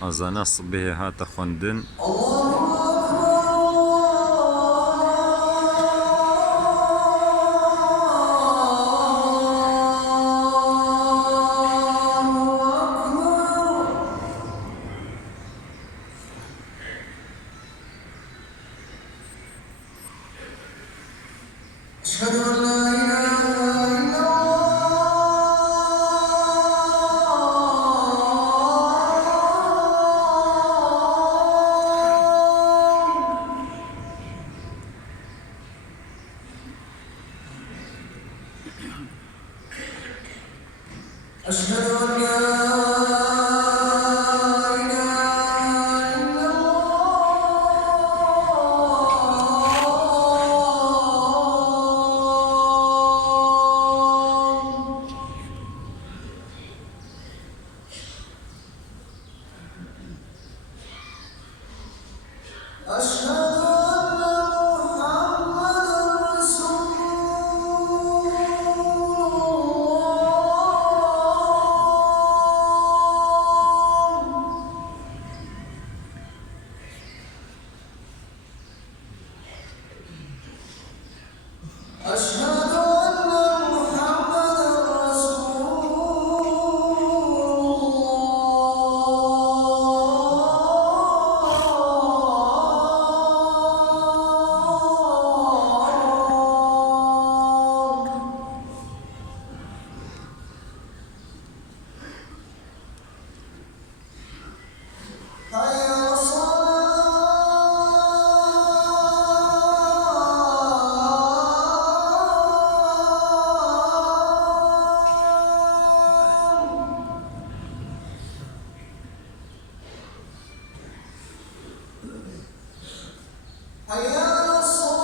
Azana sıbih hata khundin. أشهد أن لا إله إلا الله أشهد أن لا إله إلا الله أشهد أن محمدا رسول الله أشهد أن محمدا رسول الله حي على الصلاة حي على الصلاة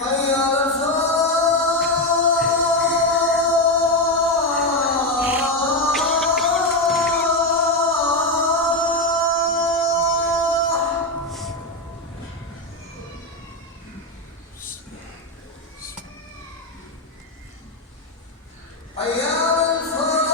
حي على الفلاح حي على الفلاح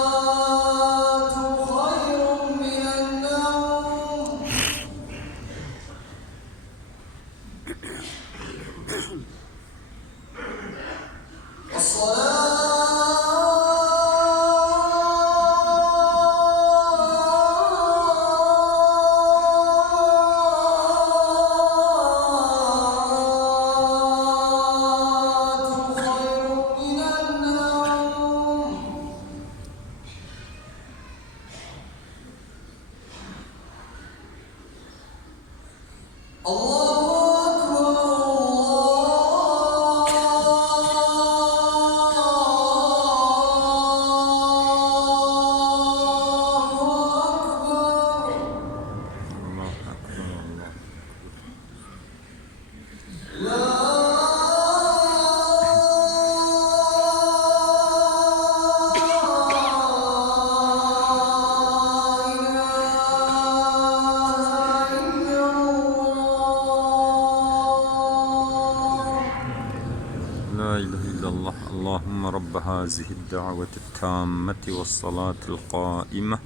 الصلاة خير من النوم الصلاة خير من النوم الله أكبر الله أكبر Allah akbar, Allah. لا إله إلا الله لا إله إلا الله. اللهم رب هذه الدعوة التامة والصلاة القائمة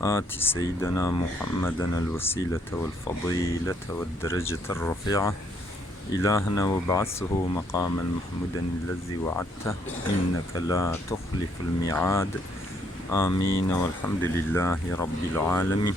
آت سيدنا محمدا الوسيلة والفضيلة والدرجة الرفيعة إلهنا وابعثه مقاما محمودا الذي وعدته إنك لا تخلف الميعاد. آمين والحمد لله رب العالمين.